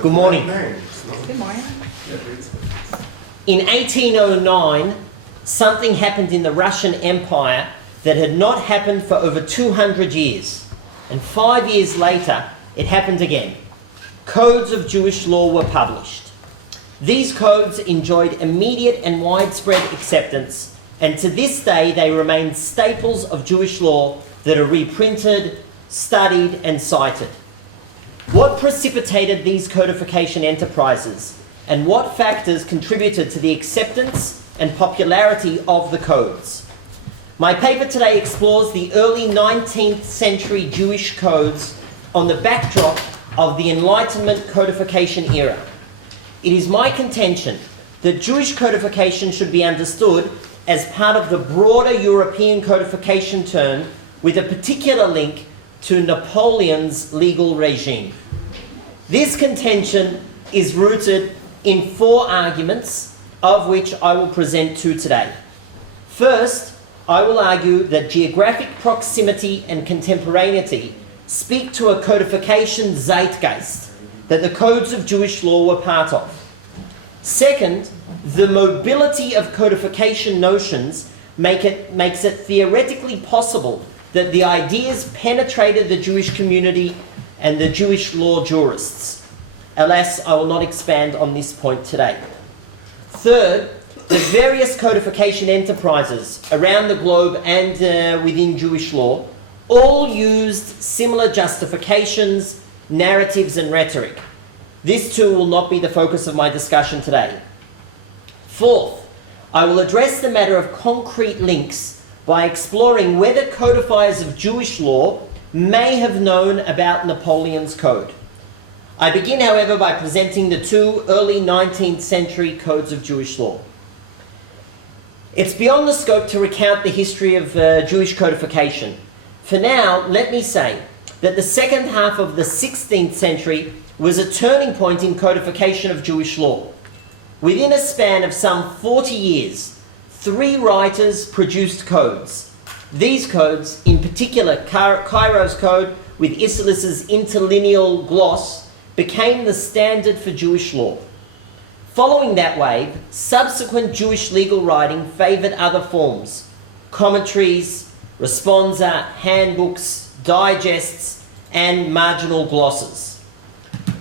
Good morning. Good morning. In 1809, something happened in the Russian Empire that had not happened for over 200 years. And 5 years later, it happened again. Codes of Jewish law were published. These codes enjoyed immediate and widespread acceptance, and to this day they remain staples of Jewish law that are reprinted, studied, and cited. What precipitated these codification enterprises, and what factors contributed to the acceptance and popularity of the codes? My paper today explores the early 19th century Jewish codes on the backdrop of the Enlightenment codification era. It is my contention that Jewish codification should be understood as part of the broader European codification turn with a particular link to Napoleon's legal regime. This contention is rooted in 4 arguments, of which I will present 2 today. First, I will argue that geographic proximity and contemporaneity speak to a codification zeitgeist that the codes of Jewish law were part of. Second, the mobility of codification notions makes it theoretically possible that the ideas penetrated the Jewish community and the Jewish law jurists. Alas, I will not expand on this point today. Third, the various codification enterprises around the globe and within Jewish law all used similar justifications, narratives, and rhetoric. This too will not be the focus of my discussion today. Fourth, I will address the matter of concrete links by exploring whether codifiers of Jewish law may have known about Napoleon's code. I begin, however, by presenting the 2 early 19th century codes of Jewish law. It's beyond the scope to recount the history of Jewish codification. For now, let me say that the second half of the 16th century was a turning point in codification of Jewish law. Within a span of some 40 years, 3 writers produced codes. These codes, in particular Cairo's code with Isserlis's interlineal gloss, became the standard for Jewish law. Following that wave, subsequent Jewish legal writing favoured other forms: commentaries, responsa, handbooks, digests, and marginal glosses.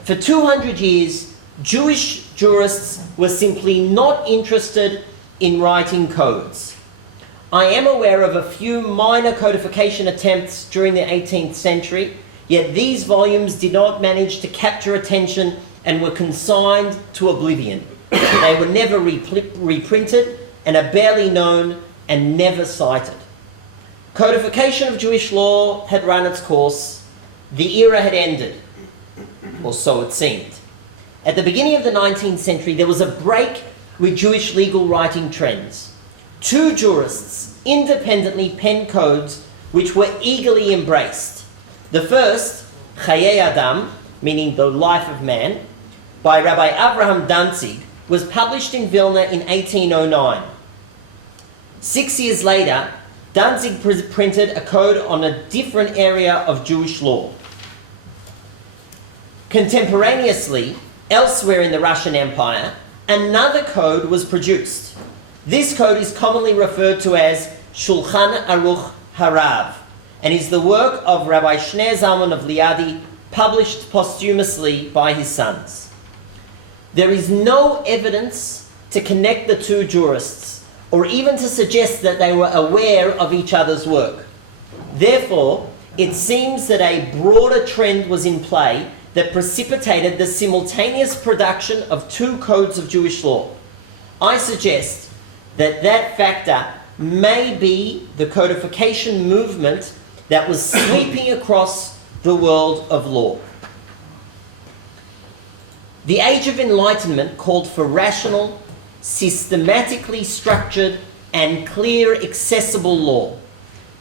For 200 years, Jewish jurists were simply not interested in writing codes. I am aware of a few minor codification attempts during the 18th century, yet these volumes did not manage to capture attention and were consigned to oblivion. They were never reprinted and are barely known and never cited. Codification of Jewish law had run its course. The era had ended, or so it seemed. At the beginning of the 19th century, there was a break with Jewish legal writing trends. 2 jurists independently penned codes which were eagerly embraced. The first, Chaye Adam, meaning the life of man, by Rabbi Avraham Danzig, was published in Vilna in 1809. 6 years later, Danzig printed a code on a different area of Jewish law. Contemporaneously, elsewhere in the Russian Empire, another code was produced. This code is commonly referred to as Shulchan Aruch Harav and is the work of Rabbi Shneur Zalman of Liadi, published posthumously by his sons. There is no evidence to connect the 2 jurists or even to suggest that they were aware of each other's work. Therefore, it seems that a broader trend was in play that precipitated the simultaneous production of 2 codes of Jewish law. I suggest that that factor may be the codification movement that was sweeping across the world of law. The Age of Enlightenment called for rational, systematically structured, and clear, accessible law.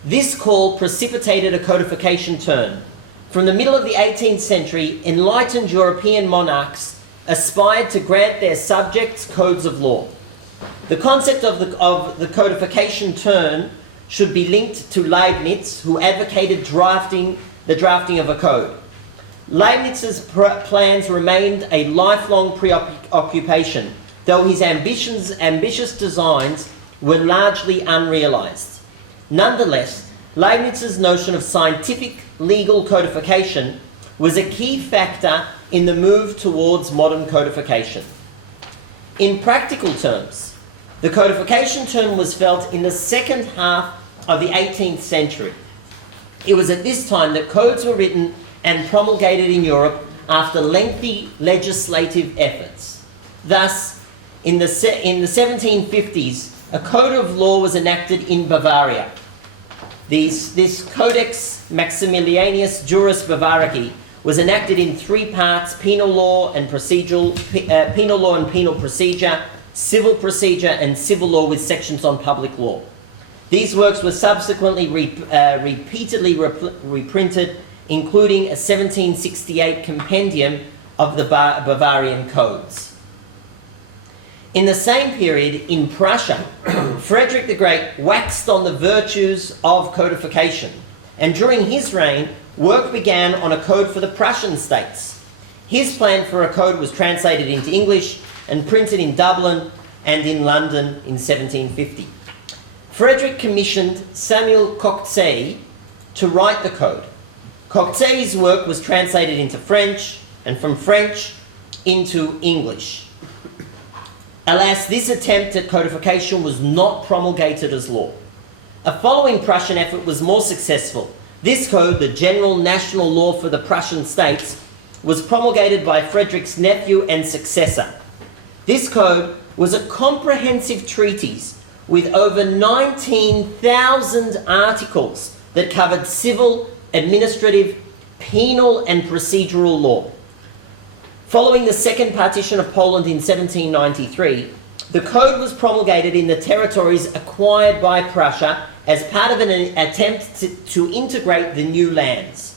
This call precipitated a codification turn. From the middle of the 18th century, enlightened European monarchs aspired to grant their subjects codes of law. The concept of the codification turn should be linked to Leibniz, who advocated the drafting of a code. Leibniz's plans remained a lifelong preoccupation, though his ambitious designs were largely unrealized. Nonetheless, Leibniz's notion of scientific legal codification was a key factor in the move towards modern codification. In practical terms, the codification term was felt in the second half of the 18th century. It was at this time that codes were written and promulgated in Europe after lengthy legislative efforts. Thus, in the 1750s, a code of law was enacted in Bavaria. This Codex Maximilianus Juris Bavarici was enacted in three parts: penal law and penal law and penal procedure, civil procedure, and civil law with sections on public law. These works were subsequently repeatedly reprinted, including a 1768 compendium of the Bavarian codes. In the same period, in Prussia, Frederick the Great waxed on the virtues of codification, and during his reign, work began on a code for the Prussian states. His plan for a code was translated into English and printed in Dublin and in London in 1750. Frederick commissioned Samuel Coxey to write the code. Coxey's work was translated into French, and from French into English. Alas, this attempt at codification was not promulgated as law. A following Prussian effort was more successful. This code, the General National Law for the Prussian States, was promulgated by Frederick's nephew and successor. This code was a comprehensive treatise with over 19,000 articles that covered civil, administrative, penal, and procedural law. Following the Second Partition of Poland in 1793, the code was promulgated in the territories acquired by Prussia as part of an attempt to integrate the new lands.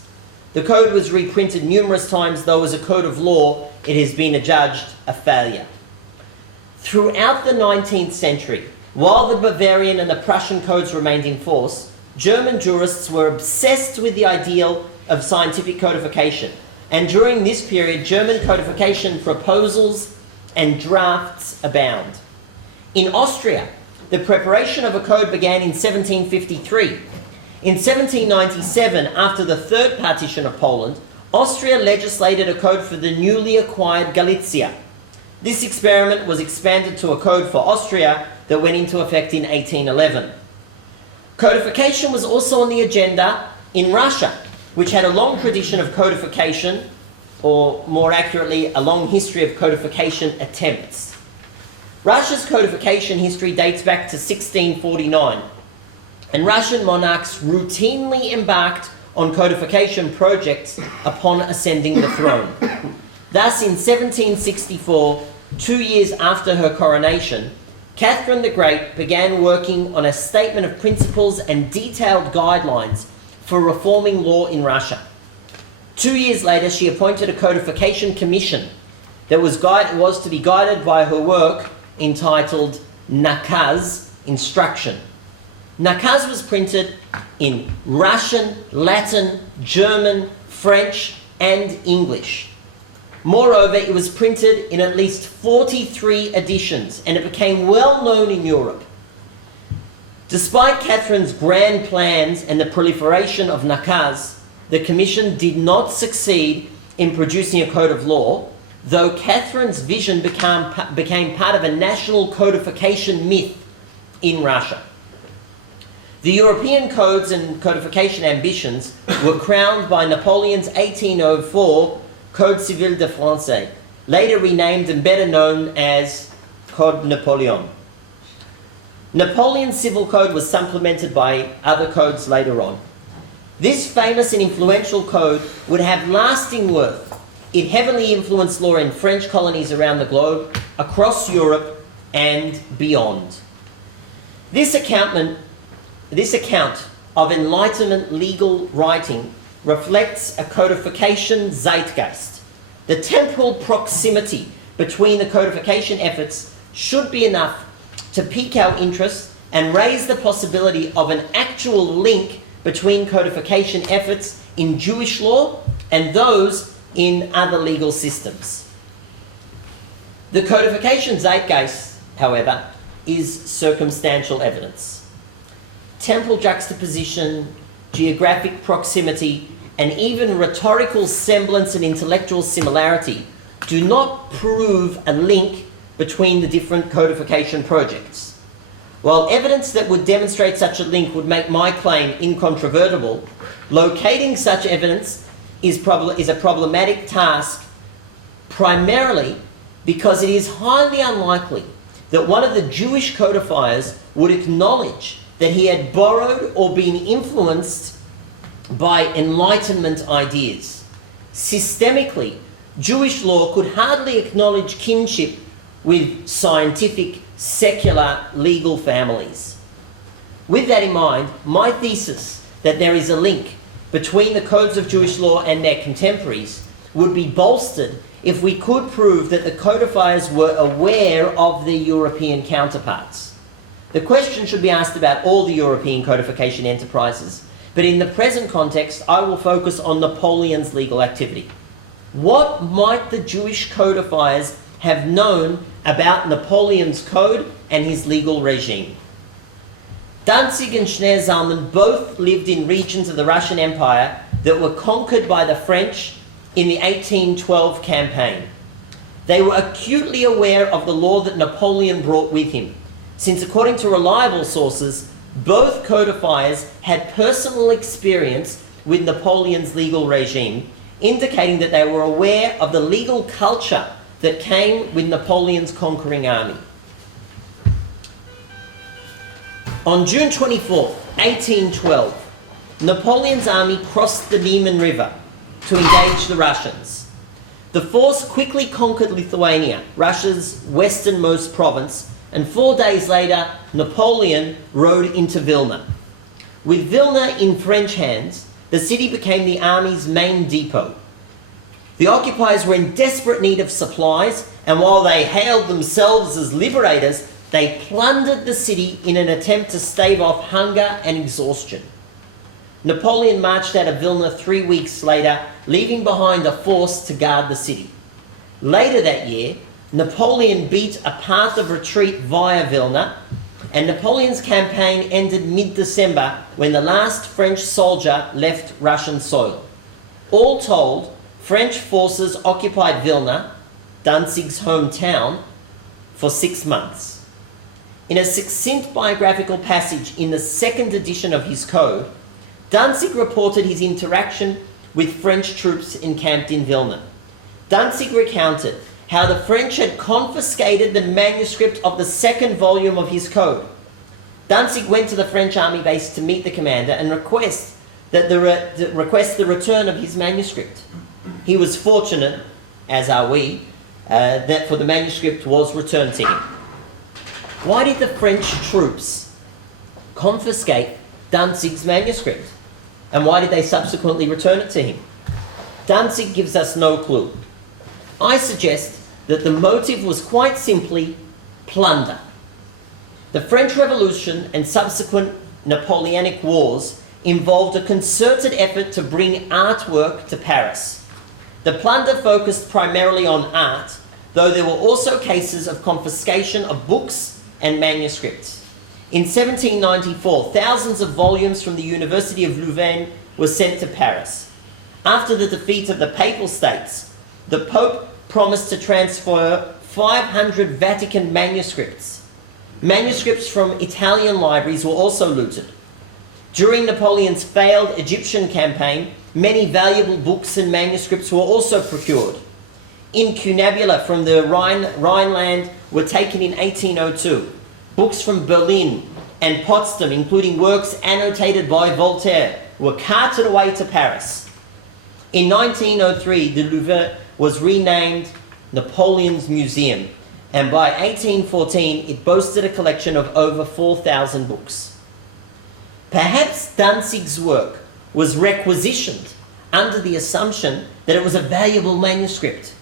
The code was reprinted numerous times, though as a code of law, it has been adjudged a failure. Throughout the 19th century, while the Bavarian and the Prussian codes remained in force, German jurists were obsessed with the ideal of scientific codification. And during this period, German codification proposals and drafts abound. In Austria, the preparation of a code began in 1753. In 1797, after the Third Partition of Poland, Austria legislated a code for the newly acquired Galicia. This experiment was expanded to a code for Austria that went into effect in 1811. Codification was also on the agenda in Russia, which had a long tradition of codification, or more accurately, a long history of codification attempts. Russia's codification history dates back to 1649, and Russian monarchs routinely embarked on codification projects upon ascending the throne. Thus, in 1764, 2 years after her coronation, Catherine the Great began working on a statement of principles and detailed guidelines for reforming law in Russia. 2 years later, she appointed a codification commission that was to be guided by her work entitled Nakaz, Instruction. Nakaz was printed in Russian, Latin, German, French, and English. Moreover, it was printed in at least 43 editions, and it became well known in Europe. Despite Catherine's grand plans and the proliferation of nakaz, the commission did not succeed in producing a code of law, though Catherine's vision became part of a national codification myth in Russia. The European codes and codification ambitions were crowned by Napoleon's 1804 Code Civil de France, later renamed and better known as Code Napoleon. Napoleon's civil code was supplemented by other codes later on. This famous and influential code would have lasting worth. It heavily influenced law in French colonies around the globe, across Europe, and beyond. This account of Enlightenment legal writing reflects a codification zeitgeist. The temporal proximity between the codification efforts should be enough to pique our interest and raise the possibility of an actual link between codification efforts in Jewish law and those in other legal systems. The codification zeitgeist, however, is circumstantial evidence. Temporal juxtaposition, geographic proximity, and even rhetorical semblance and intellectual similarity do not prove a link between the different codification projects. While evidence that would demonstrate such a link would make my claim incontrovertible, locating such evidence is a problematic task, primarily because it is highly unlikely that one of the Jewish codifiers would acknowledge that he had borrowed or been influenced by Enlightenment ideas. Systemically, Jewish law could hardly acknowledge kinship with scientific, secular, legal families. With that in mind, my thesis that there is a link between the codes of Jewish law and their contemporaries would be bolstered if we could prove that the codifiers were aware of their European counterparts. The question should be asked about all the European codification enterprises, but in the present context, I will focus on Napoleon's legal activity. What might the Jewish codifiers have known about Napoleon's code and his legal regime? Danzig and Schneur Zalman both lived in regions of the Russian Empire that were conquered by the French in the 1812 campaign. They were acutely aware of the law that Napoleon brought with him, since according to reliable sources, both codifiers had personal experience with Napoleon's legal regime, indicating that they were aware of the legal culture that came with Napoleon's conquering army. On June 24, 1812, Napoleon's army crossed the Niemen River to engage the Russians. The force quickly conquered Lithuania, Russia's westernmost province, and 4 days later, Napoleon rode into Vilna. With Vilna in French hands, the city became the army's main depot. The occupiers were in desperate need of supplies, and while they hailed themselves as liberators, they plundered the city in an attempt to stave off hunger and exhaustion. Napoleon marched out of Vilna 3 weeks later, leaving behind a force to guard the city. Later that year, Napoleon beat a path of retreat via Vilna, and Napoleon's campaign ended mid-December when the last French soldier left Russian soil. All told, French forces occupied Vilna, Danzig's hometown, for 6 months. In a succinct biographical passage in the second edition of his code, Danzig reported his interaction with French troops encamped in Vilna. Danzig recounted how the French had confiscated the manuscript of the second volume of his code. Danzig went to the French army base to meet the commander and request the return of his manuscript. He was fortunate, as are we, that for the manuscript was returned to him. Why did the French troops confiscate Danzig's manuscript? And why did they subsequently return it to him? Danzig gives us no clue. I suggest that the motive was quite simply plunder. The French Revolution and subsequent Napoleonic Wars involved a concerted effort to bring artwork to Paris. The plunder focused primarily on art, though there were also cases of confiscation of books and manuscripts. In 1794, thousands of volumes from the University of Louvain were sent to Paris. After the defeat of the Papal States, the Pope promised to transfer 500 Vatican manuscripts. Manuscripts from Italian libraries were also looted. During Napoleon's failed Egyptian campaign, many valuable books and manuscripts were also procured. Incunabula from the Rhineland were taken in 1802. Books from Berlin and Potsdam, including works annotated by Voltaire, were carted away to Paris. In 1903, the Louvre was renamed Napoleon's Museum, and by 1814, it boasted a collection of over 4,000 books. Perhaps Danzig's work was requisitioned under the assumption that it was a valuable manuscript.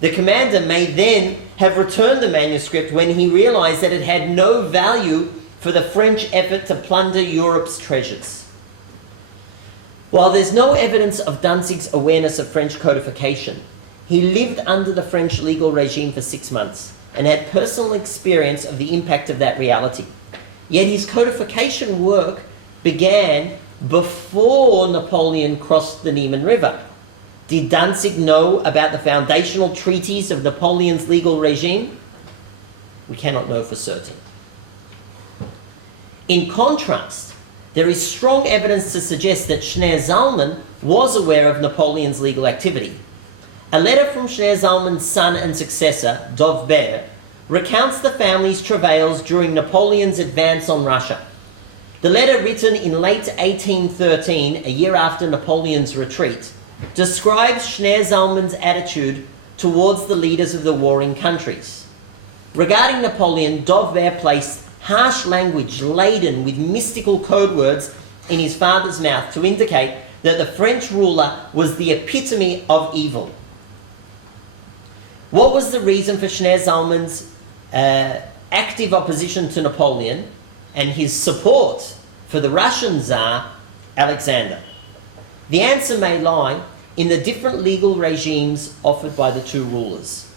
The commander may then have returned the manuscript when he realized that it had no value for the French effort to plunder Europe's treasures. While there's no evidence of Danzig's awareness of French codification, he lived under the French legal regime for 6 months and had personal experience of the impact of that reality. Yet his codification work began before Napoleon crossed the Niemen River. Did Danzig know about the foundational treaties of Napoleon's legal regime? We cannot know for certain. In contrast, there is strong evidence to suggest that Schneur Zalman was aware of Napoleon's legal activity. A letter from Schneur Zalman's son and successor, Dov Ber, recounts the family's travails during Napoleon's advance on Russia. The letter, written in late 1813, a year after Napoleon's retreat, describes Schneur Zalman's attitude towards the leaders of the warring countries. Regarding Napoleon, Dov Ber placed harsh language laden with mystical code words in his father's mouth to indicate that the French ruler was the epitome of evil. What was the reason for Schneur Zalman's active opposition to Napoleon and his support for the Russian Tsar, Alexander? The answer may lie in the different legal regimes offered by the two rulers.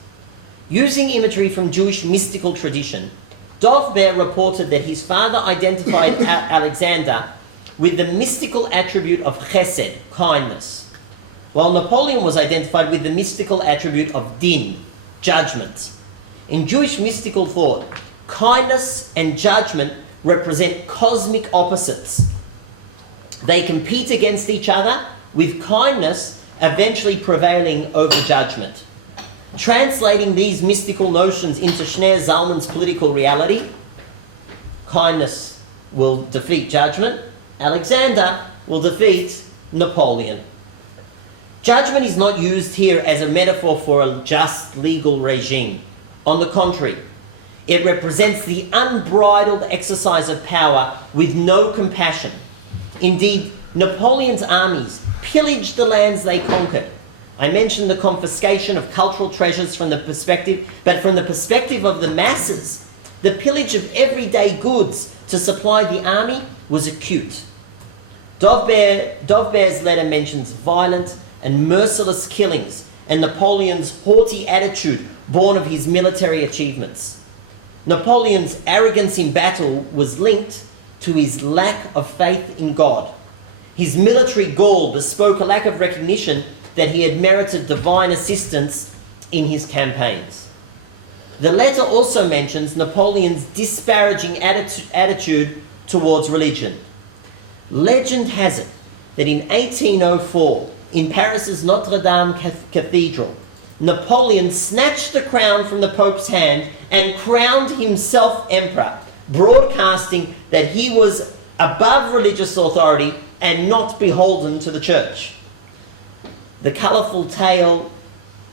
Using imagery from Jewish mystical tradition, Dov Ber reported that his father identified Alexander with the mystical attribute of chesed, kindness, while Napoleon was identified with the mystical attribute of din, judgment. In Jewish mystical thought, kindness and judgment represent cosmic opposites. They compete against each other, with kindness eventually prevailing over judgment. Translating these mystical notions into Schneur Zalman's political reality, kindness will defeat judgment, Alexander will defeat Napoleon. Judgment is not used here as a metaphor for a just legal regime. On the contrary, it represents the unbridled exercise of power with no compassion. Indeed, Napoleon's armies pillaged the lands they conquered. I mentioned the confiscation of cultural treasures from the perspective of the masses, the pillage of everyday goods to supply the army was acute. Dov Ber's letter mentions violent and merciless killings and Napoleon's haughty attitude born of his military achievements. Napoleon's arrogance in battle was linked to his lack of faith in God. His military gall bespoke a lack of recognition that he had merited divine assistance in his campaigns. The letter also mentions Napoleon's disparaging attitude towards religion. Legend has it that in 1804, in Paris's Notre Dame Cathedral, Napoleon snatched the crown from the Pope's hand and crowned himself emperor, broadcasting that he was above religious authority and not beholden to the church. The colourful tale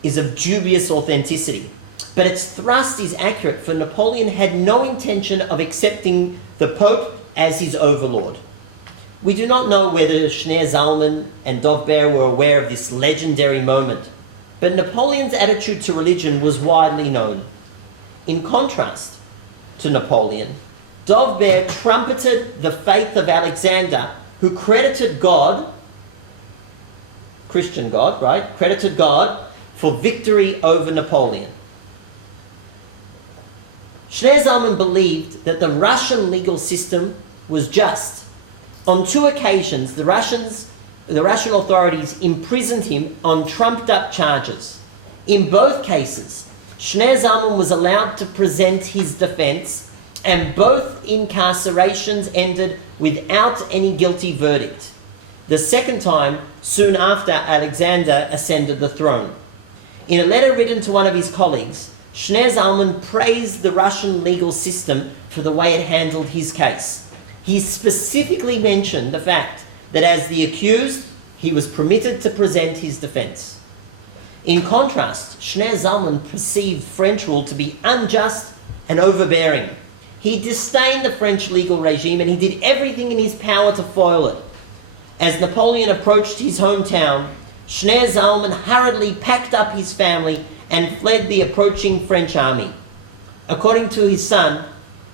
is of dubious authenticity, but its thrust is accurate, for Napoleon had no intention of accepting the Pope as his overlord. We do not know whether Schneur Zalman and Dov Ber were aware of this legendary moment, but Napoleon's attitude to religion was widely known. In contrast to Napoleon, Dov Ber trumpeted the faith of Alexander, who credited God, Christian God, right? Credited God for victory over Napoleon. Schneur Zalman believed that the Russian legal system was just. On 2 occasions, the Russian authorities imprisoned him on trumped-up charges. In both cases, Schneur Zalman was allowed to present his defence, and both incarcerations ended without any guilty verdict. The second time, soon after Alexander ascended the throne. In a letter written to one of his colleagues, Schneur Zalman praised the Russian legal system for the way it handled his case. He specifically mentioned the fact that as the accused, he was permitted to present his defence. In contrast, Schneur Zalman perceived French rule to be unjust and overbearing. He disdained the French legal regime and he did everything in his power to foil it. As Napoleon approached his hometown, Schneur Zalman hurriedly packed up his family and fled the approaching French army. According to his son,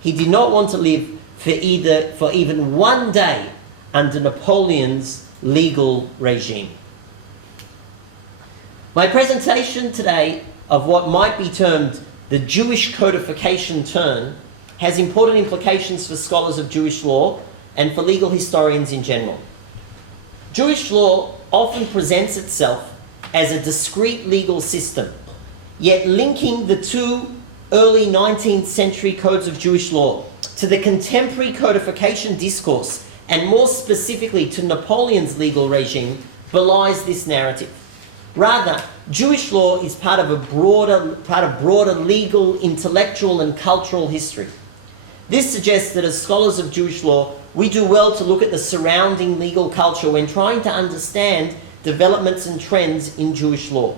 he did not want to live for even one day under Napoleon's legal regime. My presentation today of what might be termed the Jewish codification turn has important implications for scholars of Jewish law and for legal historians in general. Jewish law often presents itself as a discrete legal system, yet linking the two early 19th century codes of Jewish law to the contemporary codification discourse, and more specifically to Napoleon's legal regime, belies this narrative. Rather, Jewish law is part of broader legal, intellectual and cultural history. This suggests that as scholars of Jewish law, we do well to look at the surrounding legal culture when trying to understand developments and trends in Jewish law.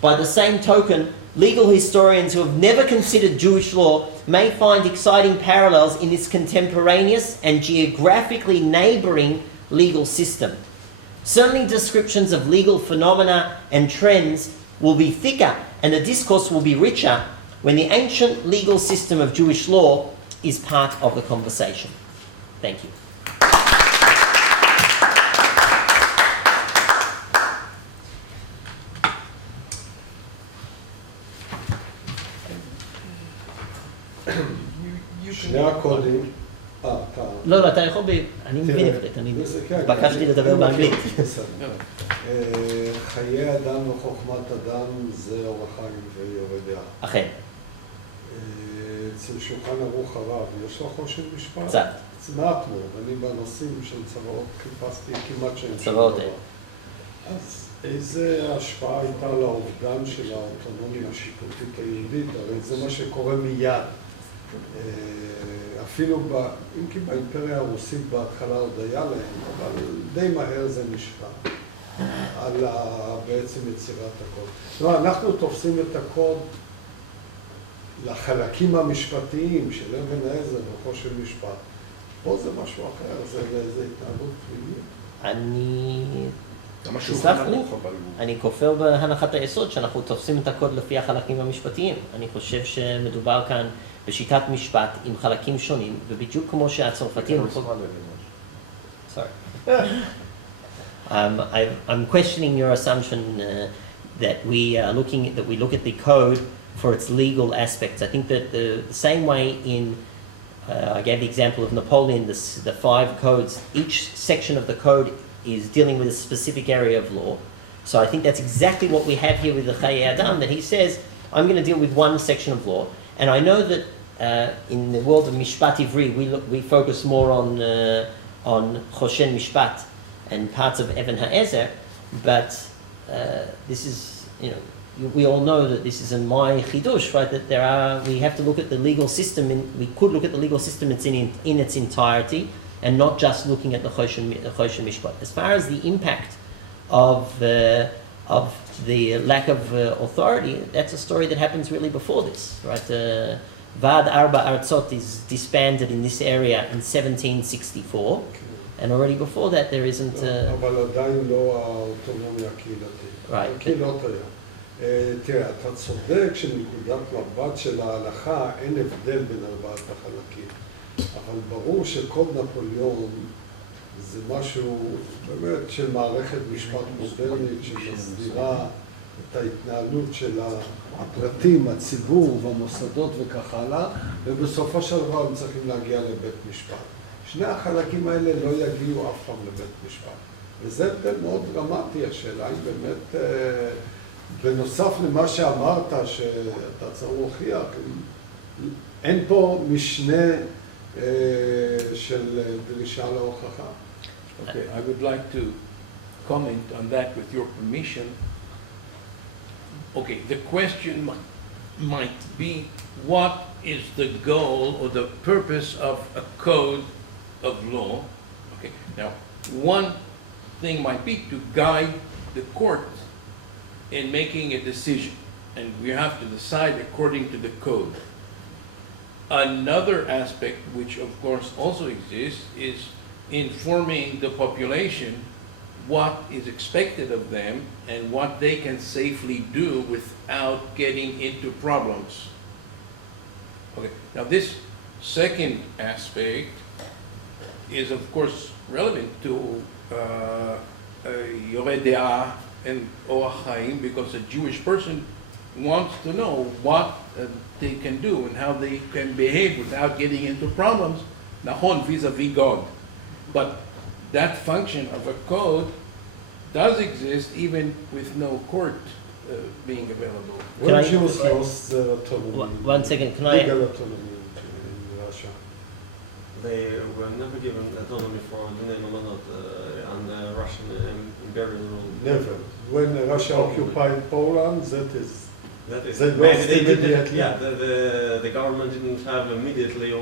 By the same token, legal historians who have never considered Jewish law may find exciting parallels in this contemporaneous and geographically neighbouring legal system. Certainly descriptions of legal phenomena and trends will be thicker and the discourse will be richer when the ancient legal system of Jewish law is part of the conversation. Thank you. שני הקודים, לא, אתה יכול אני מבין עברית, אני בקשתי לדבר באנגלית. חיי אדם וחוכמת אדם זה אור החיים ויורד דעה. אכן. אצל שולחן ערוך הרב, יש לו חושן משפט? קצת. מעט מאוד, אני בנושאים של צוואות חיפשתי כמעט שאין שום צוואות דבר. אז איזה השפעה הייתה לאובדן של האוטונומיה השיפוטית היהודית? הרי זה מה שקורה מיד. אפילו, אם כי באימפריה הרוסית בהתחלה עוד היה להם, אבל די מהר זה נשפע על בעצם יצירת הקוד. לא, אנחנו תופסים את הקוד לחלקים המשפטיים של אבן העזר וחושן משפט. פה זה משהו אחר, זה התנהגות פנימית. אני כופר בהנחת היסוד שאנחנו תופסים את הקוד לפי החלקים המשפטיים. אני חושב שמדובר כאן בשיטת משפט עם חלקים שונים, ובדיוק כמו שהצרפתים... Sorry. I'm questioning your assumption that we look at the code for its legal aspects. I think that the same way in I gave the example of Napoleon, the 5 codes. Each section of the code is dealing with a specific area of law. So I think that's exactly what we have here with the Chaye Adam, that he says, I'm going to deal with one section of law. And I know that in the world of Mishpat Ivri, we focus more on Choshen Mishpat and parts of Even HaEzer, but this is, we all know that this is in my chidush, right? That we have to look at the legal system, we could look at the legal system in its entirety, and not just looking at the Choshen Mishpat. As far as the impact of the lack of authority, that's a story that happens really before this, right? Vad Arba Artsot is disbanded in this area in 1764, and already before that there isn't... אבל עדיין לא האוטונומיה הקהילתית. Right. קהילות היה. תראה, אתה צודק שנקודת מבט של ההלכה אין הבדל בין 4 החלקים. אבל ברור שקוד נפוליאון זה משהו באמת של מערכת משפט מודרנית שמסדירה את ההתנהלות של הפרטים, הציבור והמוסדות וכך הלאה, ובסופו של דבר הם צריכים להגיע לבית משפט. שני החלקים האלה לא יגיעו אף פעם לבית משפט. וזה הבדל מאוד דרמטי, השאלה היא באמת, בנוסף למה שאמרת שאתה צריך להוכיח, אין פה משנה של דרישה להוכחה. Okay, I would like to comment on that with your permission. Okay, the question might be, what is the goal or the purpose of a code of law? Okay, now one thing might be to guide the court in making a decision, and we have to decide according to the code. Another aspect, which of course also exists, is informing the population what is expected of them and what they can safely do without getting into problems. Okay, now this second aspect is of course relevant to Yoreh De'ah and Orach Chaim, because a Jewish person wants to know what they can do and how they can behave without getting into problems, Nahon, vis-a-vis God. But that function of a code does exist even with no court being available. Can I- When Jews lost their autonomy, One second, can I? legal autonomy in Russia. They were never given autonomy for Dinei Mamonot and the Russian imperial rule. Never. When Russia occupied Poland, That is, They maybe lost they didn't. immediately. Yeah, the government didn't have immediately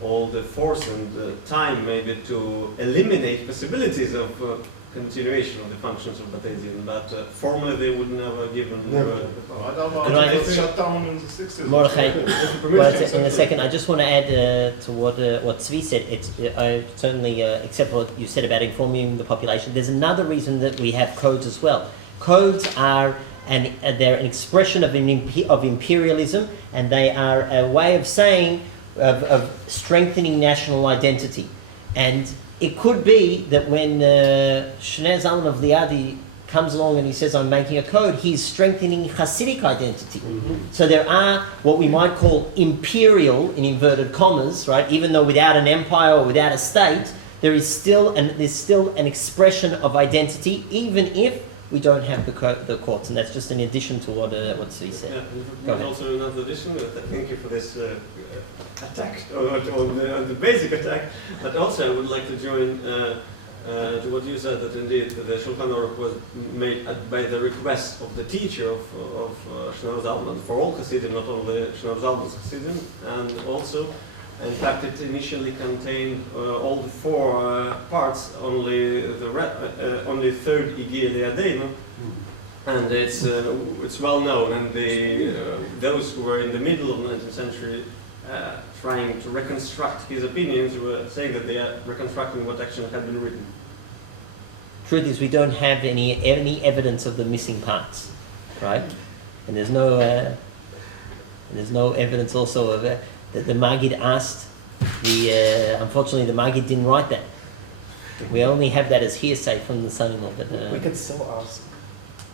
all the force and time maybe to eliminate possibilities of continuation of the functions of Batesian, but formally they would never given. Never. I don't know. Can I- It was shut down in the 60s. Mordechai, Permission. well, in a second, I just want to add to what Tzvi said. I certainly accept what you said about informing the population. There's another reason that we have codes as well. Codes are they're an expression of imperialism, and they are a way of saying of strengthening national identity. And it could be that when Shnei Zalman of Liadi comes along and he says, I'm making a code, he's strengthening Hasidic identity. So there are what we might call imperial, in inverted commas, right? Even though without an empire or without a state, there's still an expression of identity, even if we don't have the courts. And that's just in addition to what Tzvi said. Yeah, Go ahead. also another addition. Thank you for this attack, or the basic attack. But also, I would like to join to what you said, that indeed the Shulchan Aruch was made by the request of the teacher of Shneur Zalman for all Hasidim, not only Shneur Zalman's Hasidim, and also, in fact, it initially contained all the four parts, only only third Igi Eliyadeinu, and it's well known. And those who were in the middle of the 19th century trying to reconstruct his opinions were saying that they are reconstructing what actually had been written. Truth is, we don't have any evidence of the missing parts, right? And there's no evidence also of that the Maggid asked. Unfortunately, the Maggid didn't write that. We only have that as hearsay from the son-in-law. But We can still ask.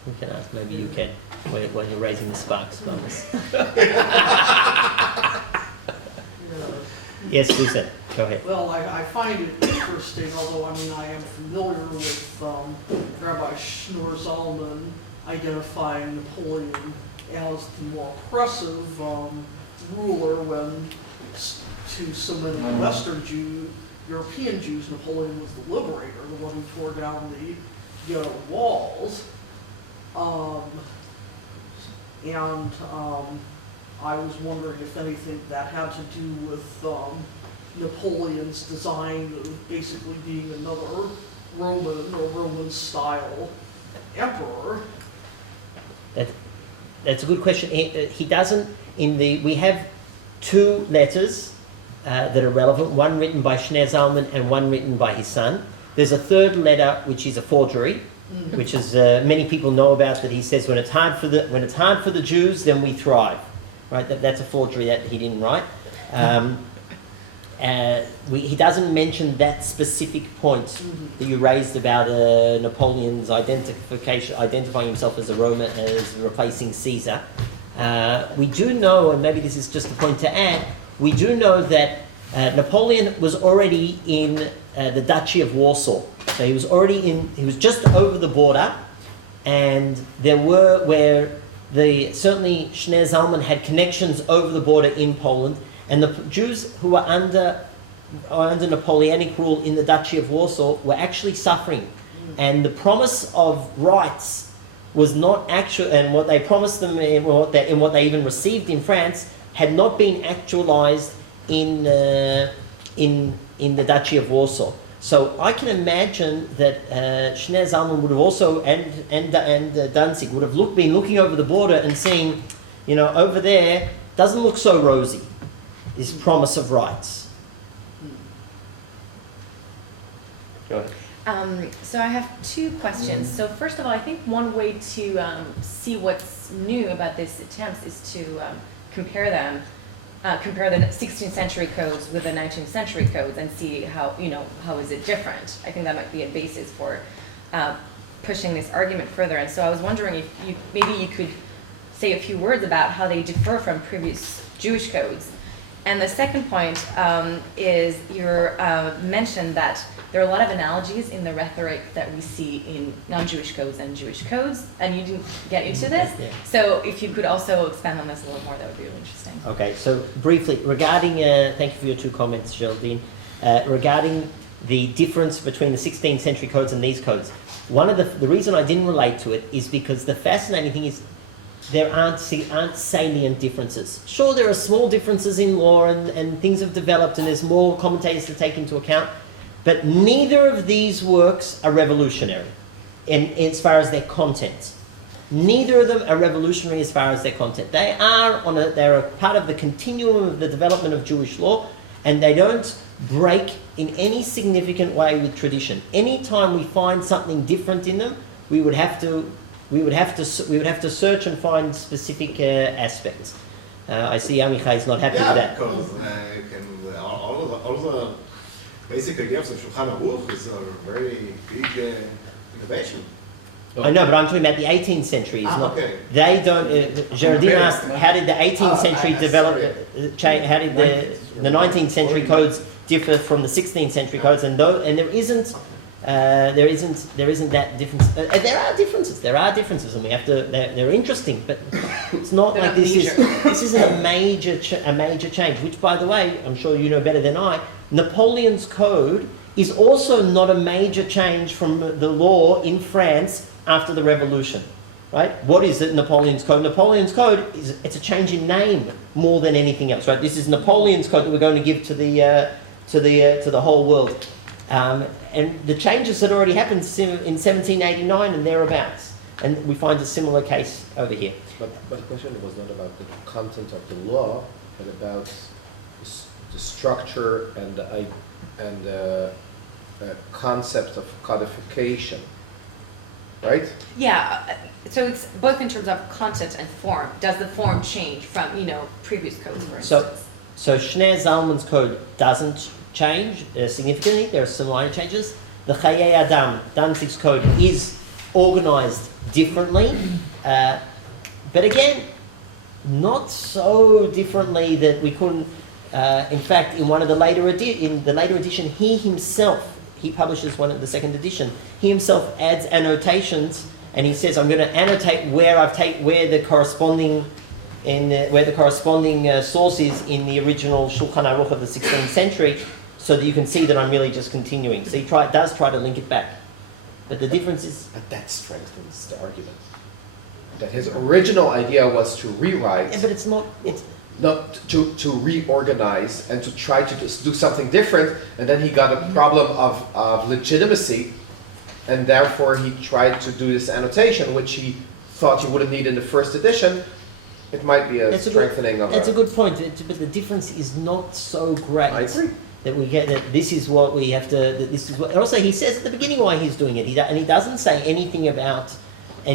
we can ask. Maybe you can when you're raising the sparks bonus. Yes, Lisa, go ahead. Well, I find it interesting, although I mean I am familiar with Rabbi Shneur Zalman identifying Napoleon as the more oppressive ruler when to so many Western European Jews, Napoleon was the liberator, the one who tore down the ghetto walls. I was wondering if anything that had to do with Napoleon's design of basically being another Roman or Roman-style emperor. That's a good question. He doesn't. We have two letters that are relevant. One written by Shneur Zalman and one written by his son. There's a third letter which is a forgery, which is many people know about. That he says when it's hard for the Jews, then we thrive. Right, that's a forgery that he didn't write. He doesn't mention that specific point that you raised about Napoleon's identifying himself as a Roman, as replacing Caesar. We do know, and maybe this is just a point to add, we do know that Napoleon was already in the Duchy of Warsaw. So he was just over the border, and there were certainly Shneur Zalman had connections over the border in Poland, and the Jews who were under Napoleonic rule in the Duchy of Warsaw were actually suffering. And the promise of rights was not actual, and what they promised them and what they even received in France had not been actualized in the Duchy of Warsaw. So I can imagine that Shneur Zalman would have also, and Danzig would have been looking over the border and seeing, over there doesn't look so rosy, this promise of rights. Go ahead. So I have two questions. So first of all, I think one way to see what's new about these attempts is to compare them compare the 16th century codes with the 19th century codes and see how, how is it different. I think that might be a basis for pushing this argument further. And so I was wondering if maybe you could say a few words about how they differ from previous Jewish codes. And the second point is your mention that there are a lot of analogies in the rhetoric that we see in non-Jewish codes and Jewish codes, and you didn't get into this. Yeah. So if you could also expand on this a little more, that would be really interesting. Okay, so briefly, regarding, thank you for your two comments, Geraldine, regarding the difference between the 16th century codes and these codes. One of the reason I didn't relate to it is because the fascinating thing is there aren't salient differences. Sure, there are small differences in law and things have developed and there's more commentators to take into account, but neither of these works are revolutionary as far as their content. Neither of them are revolutionary as far as their content. They're a part of the continuum of the development of Jewish law, and they don't break in any significant way with tradition. Anytime we find something different in them, we would have to search and find specific aspects. I see Amichai is not happy with that. Because all the basic ideas of Shulchan Aruch is a very big innovation. I know, but I'm talking about the 18th century. Okay. They don't. Geraldine asked, how did the 18th century develop? How did the 19th century codes differ from the 16th century codes? And there isn't that difference. There are differences. There are differences, and we have to. They're interesting, but it's not like this isn't a major change. Which, by the way, I'm sure you know better than I. Napoleon's code is also not a major change from the law in France after the Revolution, right? What is it, Napoleon's code? Napoleon's code it's a change in name more than anything else, right? This is Napoleon's code that we're going to give to the whole world. And the changes had already happened in 1789 and thereabouts. And we find a similar case over here. But the question was not about the content of the law, but about the structure and the concept of codification, right? Yeah, so it's both in terms of content and form. Does the form change from, previous codes, for instance? So Shneur Zalman's code doesn't change significantly. There are some minor changes. The Chayei Adam, Danzig's code, is organized differently, but again, not so differently that we couldn't. In fact, in one of the later edition, he publishes the second edition. He himself adds annotations, and he says, "I'm going to annotate where the corresponding source is in the original Shulchan Aruch of the 16th century, so that you can see that I'm really just continuing." So he does try to link it back, but the difference is. But that strengthens the argument that his original idea was to rewrite. Yeah, but it's not. Not to reorganize and to try to just do something different, and then he got a problem of legitimacy, and therefore he tried to do this annotation, which he thought you wouldn't need in the first edition. It might be a strengthening of. That's a good point, but the difference is not so great. I agree. That we get that this is what we have to. That this is what. Also, he says at the beginning why he's doing it. And he doesn't say anything about I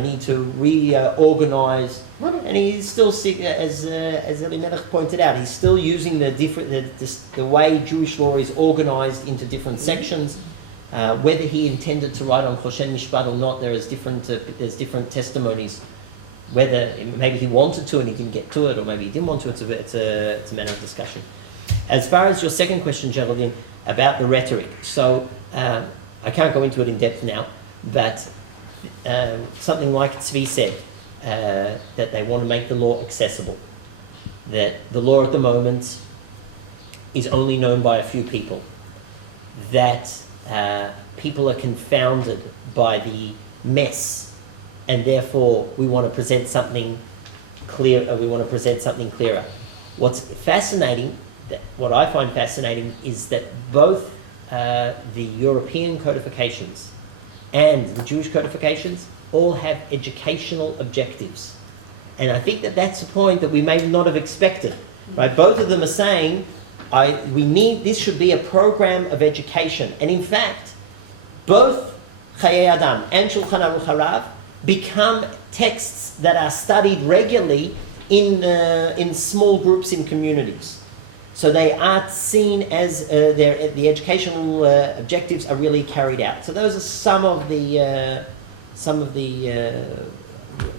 need to reorganize. And he's still, as Elimelech pointed out, he's still using the way Jewish law is organized into different sections. Whether he intended to write on Choshen Mishpat or not, there's different testimonies. Whether maybe he wanted to and he didn't get to it, or maybe he didn't want to, it's a matter of discussion. As far as your second question, Geraldine, about the rhetoric, so I can't go into it in depth now, but something like Tzvi said, that they want to make the law accessible, that the law at the moment is only known by a few people, that people are confounded by the mess, and therefore we want to present something clear. Clearer. What's fascinating, what I find fascinating, is that both the European codifications and the Jewish codifications all have educational objectives. And I think that's a point that we may not have expected. Right? Both of them are saying, this should be a program of education. And in fact, both Chayei Adam and Shulchan Aruch Harav become texts that are studied regularly in small groups in communities. So they are seen as the educational objectives are really carried out. So those are some of the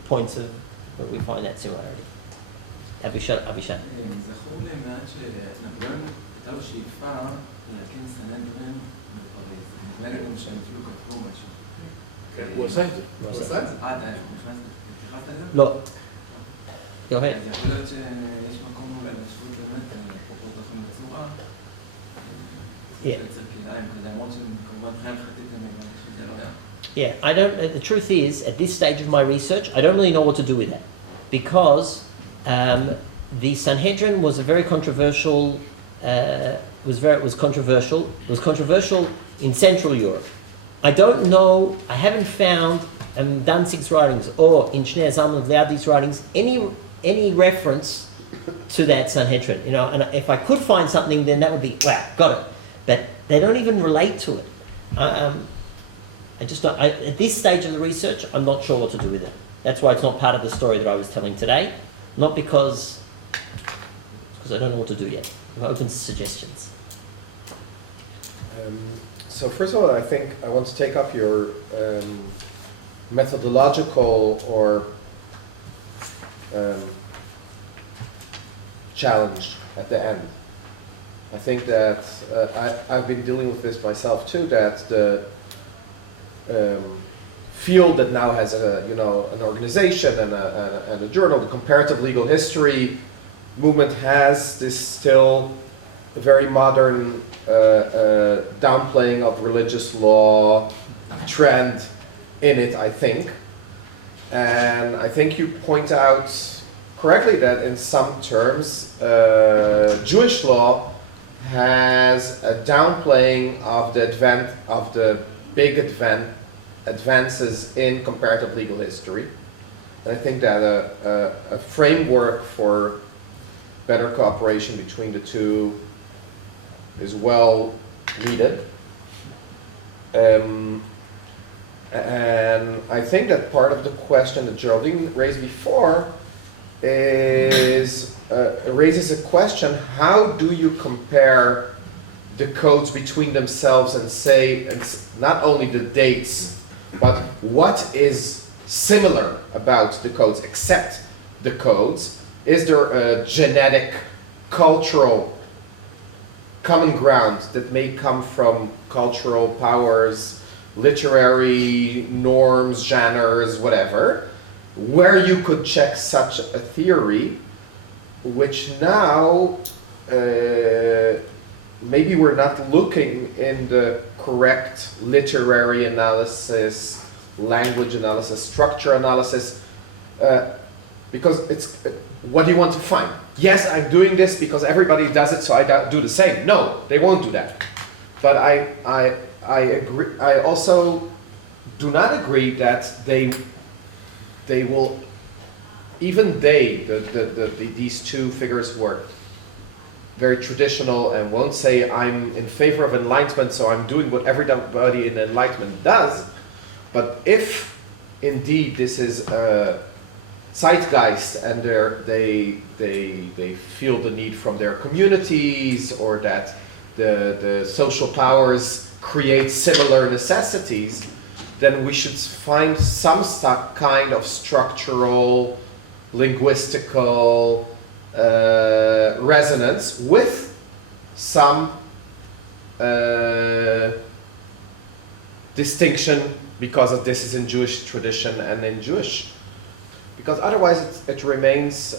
points of where we find that similarity. Avishad. זכור לי מעט שנפוליאון הייתה לו שאיפה להקים סנהדרין בפריז. נדמה לי גם שהם אפילו כתבו משהו. כן, הוא עשה את זה. הוא עשה את זה. אתה התייחסת לזה? לא. Go ahead. אז יכול להיות שיש מקום אולי להשוות באמת פרופורטים בצורה. יצר כלאיים כזה, למרות שהם כמובן מבחינה הלכתית הם שזה לא היה. Yeah, I don't. The truth is, at this stage of my research, I don't really know what to do with that, because the Sanhedrin was a very controversial. Was controversial. It was controversial in Central Europe. I don't know. I haven't found Danzig's writings or in Shnei Zalman of Leaudi's writings any reference to that Sanhedrin. You know, and if I could find something, then that would be wow, got it. But they don't even relate to it. I just don't, at this stage of the research, I'm not sure what to do with it. That's why it's not part of the story that I was telling today. Not because I don't know what to do yet. I'm open to suggestions. So first of all, I think I want to take up your methodological or challenge at the end. I think that I've been dealing with this myself too, that the field that now has an organization and a journal, the comparative legal history movement, has this still very modern downplaying of religious law trend in it, I think. And I think you point out correctly that in some terms Jewish law has a downplaying of the big advances in comparative legal history. And I think that a framework for better cooperation between the two is well needed. And I think that part of the question that Geraldine raised before raises a question: how do you compare the codes between themselves and say, not only the dates, but what is similar about the codes except the codes? Is there a genetic, cultural common ground that may come from cultural powers, literary norms, genres, whatever, where you could check such a theory, which now maybe we're not looking in the correct literary analysis, language analysis, structure analysis, because it's what do you want to find? Yes, I'm doing this because everybody does it, so I do the same. No, they won't do that. But I agree. I also do not agree that they will, even these two figures who are very traditional and won't say I'm in favor of enlightenment, so I'm doing what everybody in enlightenment does. But if indeed this is a zeitgeist and they feel the need from their communities, or that the social powers create similar necessities, then we should find some kind of structural, linguistical resonance with some distinction, because of this is in Jewish tradition and in Jewish. Because otherwise it remains,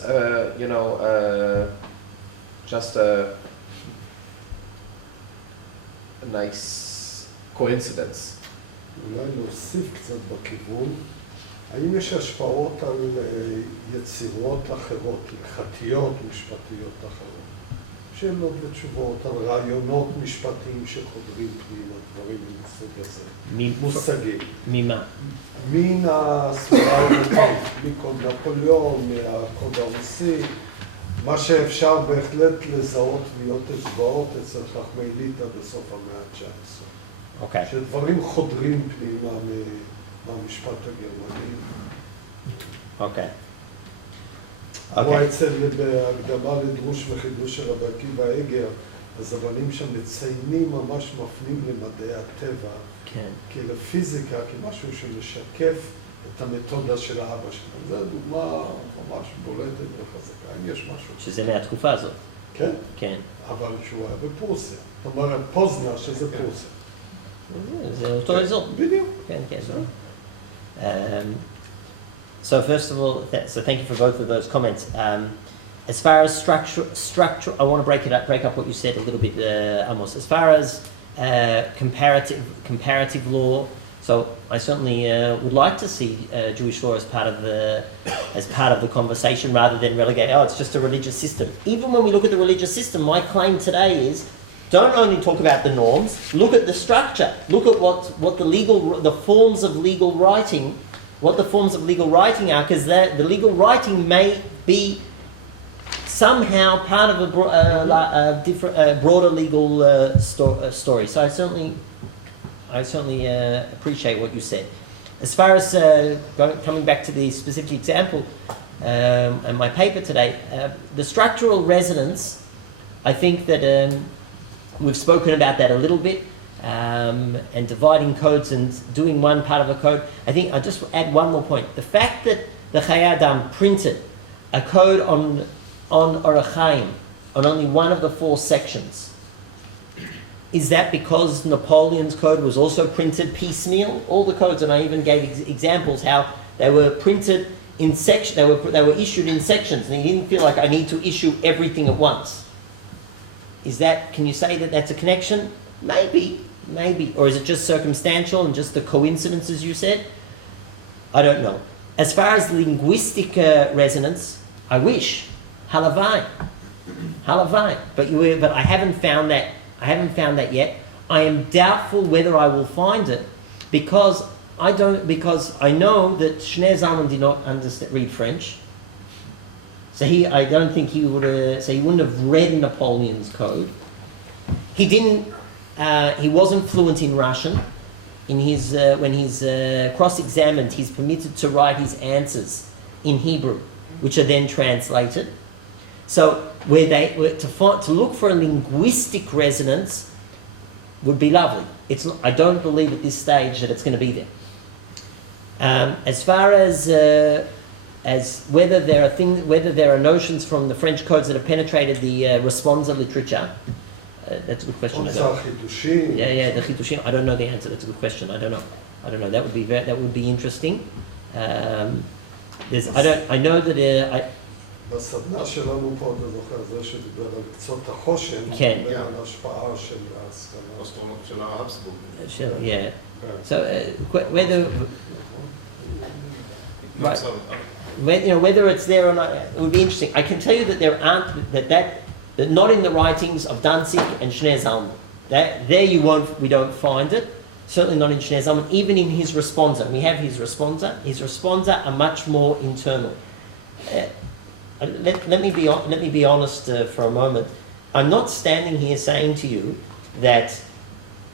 just a nice coincidence. אולי להוסיף קצת בכיוון, האם יש השפעות על יצירות אחרות, הלכתיות משפטיות אחרות, שאלות ותשובות, על רעיונות משפטיים שחודרים פנימה, דברים מסוג הזה, מושגים. ממה? מן הסביבה האומתית, מקוד נפוליאון, מהקוד הרוסי, מה שאפשר בהחלט לזהות טביעות אצבעות אצל חכמי ליטא בסוף המאה ה-19. אוקיי. שדברים חודרים פנימה מהמשפט הגרמני. אוקיי. כמו אצל בהקדמה לדרוש וחידוש של רבי עקיבא איגר, אז הבנים שם מציינים, ממש מפנים למדעי הטבע, כן. לפיזיקה, כמשהו שמשקף את המתודה של האבא שלנו. זו דוגמה ממש בולטת וחזקה, אם יש משהו. שזה מהתקופה הזאת. כן, כן. אבל שהוא היה בפרוסיה. זאת אומרת, פוזנה שזה פרוסיה. זה אותו אזור. בדיוק. כן, כן. So first of all, so thank you for both of those comments. As far as structure, I want to break up what you said a little bit, Amos. As far as comparative law, so I certainly would like to see Jewish law as part of the conversation rather than relegate. Oh, it's just a religious system. Even when we look at the religious system, my claim today is, don't only talk about the norms. Look at the structure. Look at what the forms of legal writing. What the forms of legal writing are, because the legal writing may be somehow part of a different, broader legal story. So I certainly appreciate what you said. As far as coming back to the specific example and my paper today, the structural resonance, I think that we've spoken about that a little bit. And dividing codes and doing one part of a code. I think I'll just add one more point. The fact that the Chayei Adam printed a code on Orach Chaim, on only one of the 4 sections, is that because Napoleon's code was also printed piecemeal? All the codes, and I even gave examples how they were printed in section. They were issued in sections, and he didn't feel like I need to issue everything at once. Can you say that that's a connection? Maybe. Or is it just circumstantial and just the coincidences you said? I don't know. As far as linguistic resonance, I wish. Halavai. But I haven't found that. Yet. I am doubtful whether I will find it because I know that Shneur Zalman did not read French. So I don't think he would. So he wouldn't have read Napoleon's code. He didn't. He wasn't fluent in Russian. When he's cross-examined, he's permitted to write his answers in Hebrew, which are then translated. So to look for a linguistic resonance would be lovely. I don't believe at this stage that it's going to be there. As far as whether there are notions from the French codes that have penetrated the responsa literature. That's a good question. The chidushim. I don't know the answer. That's a good question. I don't know. That would be interesting. I know that. בסדנה שלנו פה, אתה זוכר, זה שדיבר על קצות החושן, כן. בין ההשפעה של ההשכלה. אסטרונומיה של האבסבורג. Yeah. So whether. Right. Whether it's there or not, it would be interesting. I can tell you that there aren't that not in the writings of Danzig and Shneur Zalman. We don't find it. Certainly not in Shneur Zalman. Even in his responsa, we have his responsa. His responsa are much more internal. Let me be honest for a moment. I'm not standing here saying to you that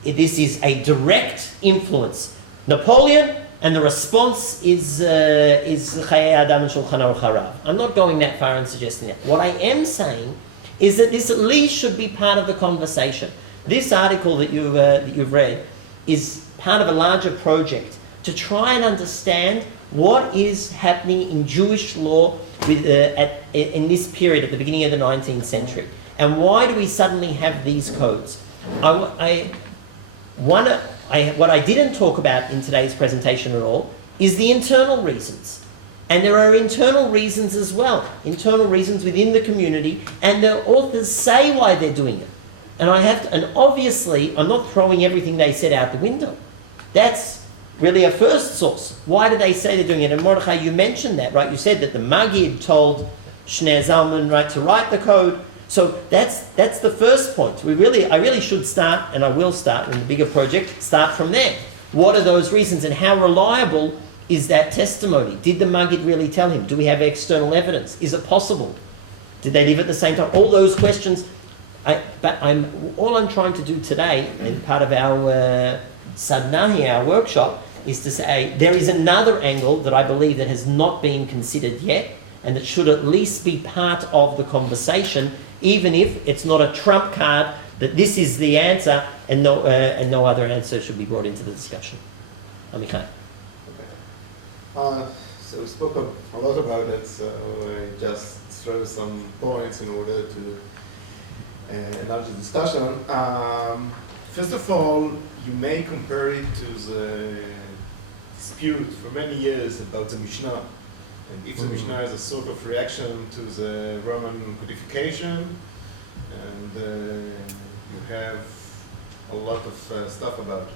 this is a direct influence. Napoleon. And the response is Chayei Adam and Shulchan Aruch Harav. I'm not going that far in suggesting that. What I am saying is that this at least should be part of the conversation. This article that you've read is part of a larger project to try and understand what is happening in Jewish law in this period at the beginning of the 19th century. And why do we suddenly have these codes? What I didn't talk about in today's presentation at all is the internal reasons. And there are internal reasons as well, internal reasons within the community, and the authors say why they're doing it. And obviously, I'm not throwing everything they said out the window. That's really a first source. Why do they say they're doing it? And Mordechai, you mentioned that, right? You said that the Maggid told Shneur Zalman, right, to write the code. So that's the first point. I really should start, and I will start in the bigger project, start from there. What are those reasons and how reliable is that testimony? Did the Maggid really tell him? Do we have external evidence? Is it possible? Did they live at the same time? All those questions. All I'm trying to do today, and part of our sadna here, our workshop, is to say there is another angle that I believe that has not been considered yet, and it should at least be part of the conversation, even if it's not a trump card that this is the answer and no other answer should be brought into the discussion. Amichai. So we spoke a lot about it, so I just throw some points in order to enlarge the discussion. First of all, you may compare it to the dispute for many years about the Mishnah. And if the Mishnah is a sort of reaction to the Roman codification, and you have a lot of stuff about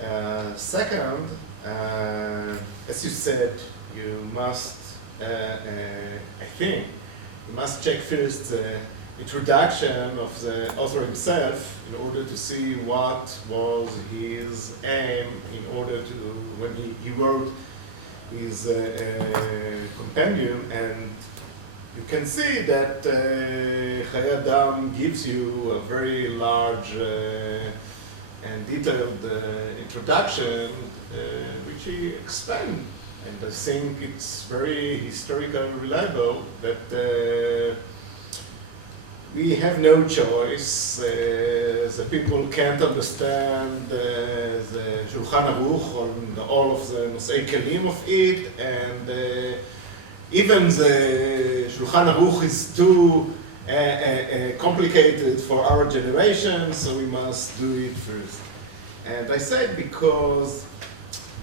it. Second, as you said, you must, I think, you must check first the introduction of the author himself in order to see what was his aim in order to, when he wrote his compendium, and you can see that Chayei Adam gives you a very large and detailed introduction, which he explained. And I think it's very historically reliable that we have no choice. The people can't understand the Shulchan Aruch on all of the Nosei Kelim of it, and even the Shulchan Aruch is too complicated for our generation, so we must do it first. And I said because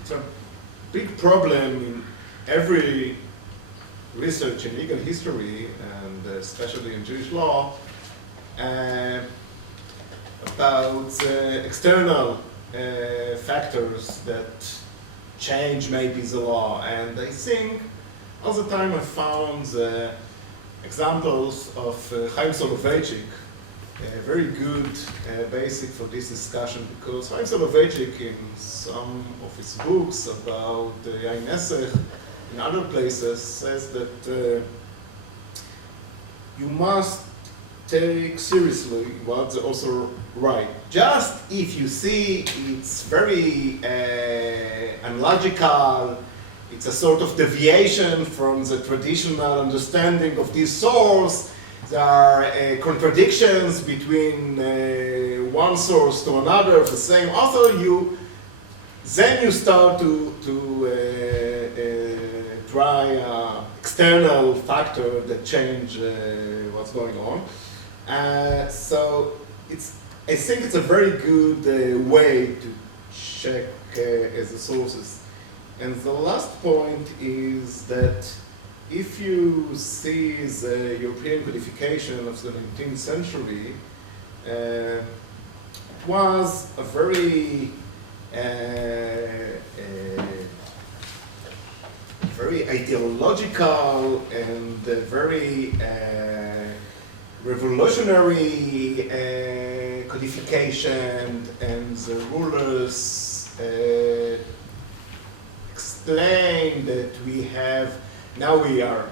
it's a big problem in every research in legal history, and especially in Jewish law, about external factors that change maybe the law. And I think all the time I found examples of Chaim Soloveitchik, very good basic for this discussion, because Chaim Soloveitchik in some of his books about Yain Nesech, in other places, says that you must take seriously what the author writes. Just if you see it's very unlogical, it's a sort of deviation from the traditional understanding of this source, there are contradictions between one source to another of the same author, then you start to try external factor that change what's going on. So I think it's a very good way to check as the sources. And the last point is that if you see the European codification of the 19th century, it was a very ideological and very revolutionary codification, and the rulers explained that now we are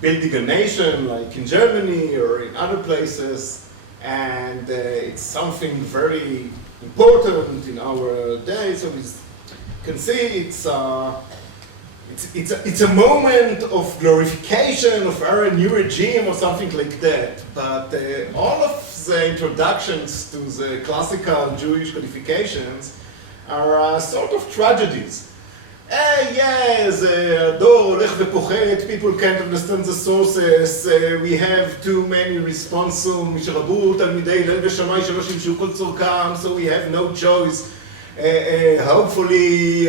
building a nation like in Germany or in other places, and it's something very important in our day. So we can see it's a moment of glorification of our new regime or something like that. But all of the introductions to the classical Jewish codifications are sort of tragedies. The הדור הולך ופוחת, people can't understand the sources, we have too many responses, משרבו תלמידי ליל ושמאי שלא שימשו כל צורכם, so we have no choice. Hopefully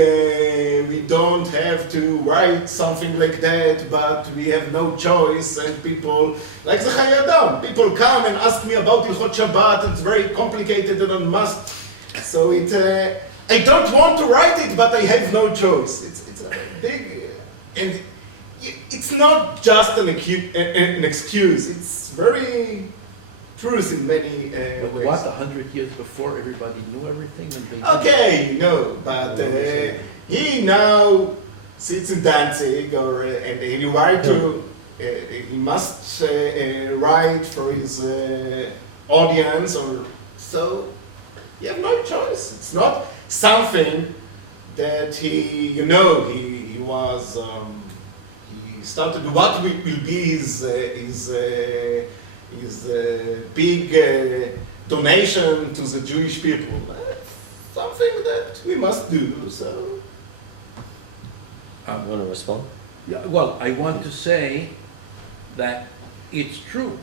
we don't have to write something like that, but we have no choice, and people, like the Chayei Adam, people come and ask me about Hilchot Shabbat, it's very complicated and I must, so I don't want to write it, but I have no choice. It's a big, and it's not just an excuse. It's very truth in many But ways. what, 100 years before everybody knew everything and they Okay, but he now sits in Danzig, and he write to, he must write for his audience, or so. You have no choice. It's not something that he was, He started what will be his big donation to the Jewish people. Something that we must do. So. You want to respond? Yeah, well, I want to say that it's true.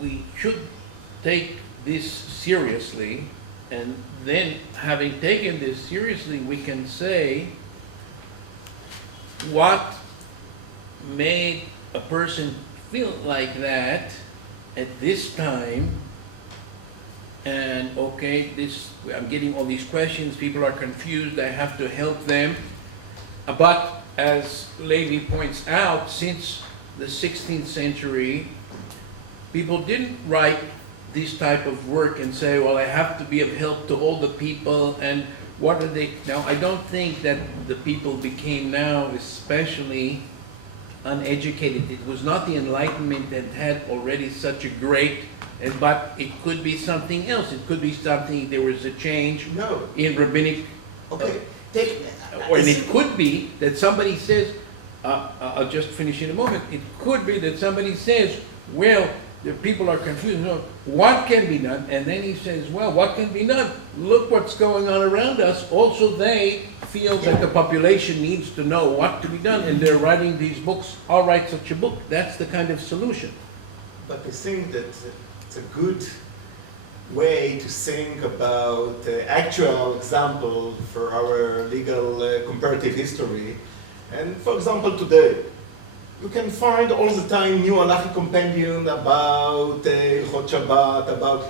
We should take this seriously, and then having taken this seriously, we can say what made a person feel like that at this time. And okay, I'm getting all these questions, people are confused, I have to help them. But as Levi points out, since the 16th century, people didn't write this type of work and say, well, I have to be of help to all the people, and what are they? Now, I don't think that the people became now especially uneducated. It was not the Enlightenment that had already such a great, but it could be something else. It could be something, there was a change in rabbinic. Okay. And it could be that somebody says, I'll just finish in a moment, it could be that somebody says, well, the people are confused, what can be done? And then he says, well, what can be done? Look what's going on around us. Also, they feel that the population needs to know what to be done, and they're writing these books. I'll write such a book. That's the kind of solution. But I think that it's a good way to think about the actual example for our legal comparative history. And for example, today, you can find all the time new halachic compendium about Hilchot Shabbat, about,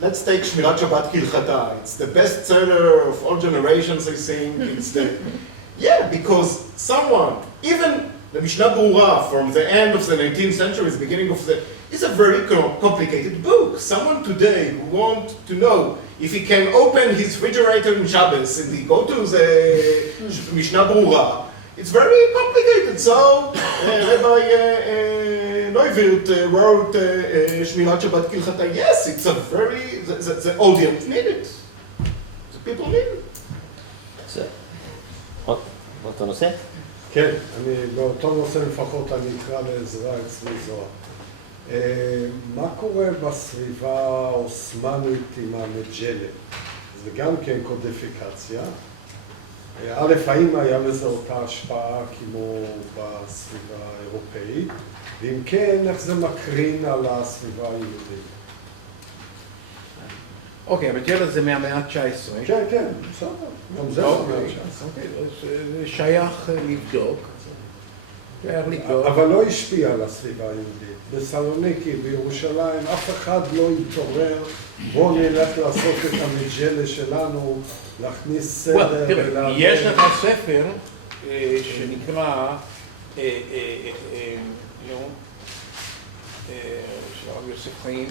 let's take Shmirat Shabbat Kilchata. It's the bestseller of all generations, I think. It's because someone, even the Mishnah Berurah from the end of the 19th century, the beginning of the, is a very complicated book. Someone today who wants to know if he can open his refrigerator in Shabbos and he go to the Mishnah Berurah, it's very complicated. So Rabbi Neuwirth wrote Shmirat Shabbat Kilchata. Yes, it's a very, the audience need it. The people need it. באותו נושא? כן, באותו נושא לפחות אני אקרא לעזרה אצלי זוהר. מה קורה בסביבה האוסמנית עם המג'לה? זה גם כן קודיפיקציה. א', האם היה לזה אותה השפעה כמו בסביבה האירופאית? ואם כן, איך זה מקרין על הסביבה היהודית? אוקיי, המג'לה זה מהמאה ה-19. כן, כן, בסדר. גם זה מהמאה ה-19. אוקיי, זה שייך לבדוק. אבל לא השפיע על הסביבה היהודית. בסלוניקי, בירושלים, אף אחד לא התעורר, בואו נלך לעשות את המג'לה שלנו, להכניס סדר. תראה, יש לך ספר שנקרא, של הרב יוסף חיים.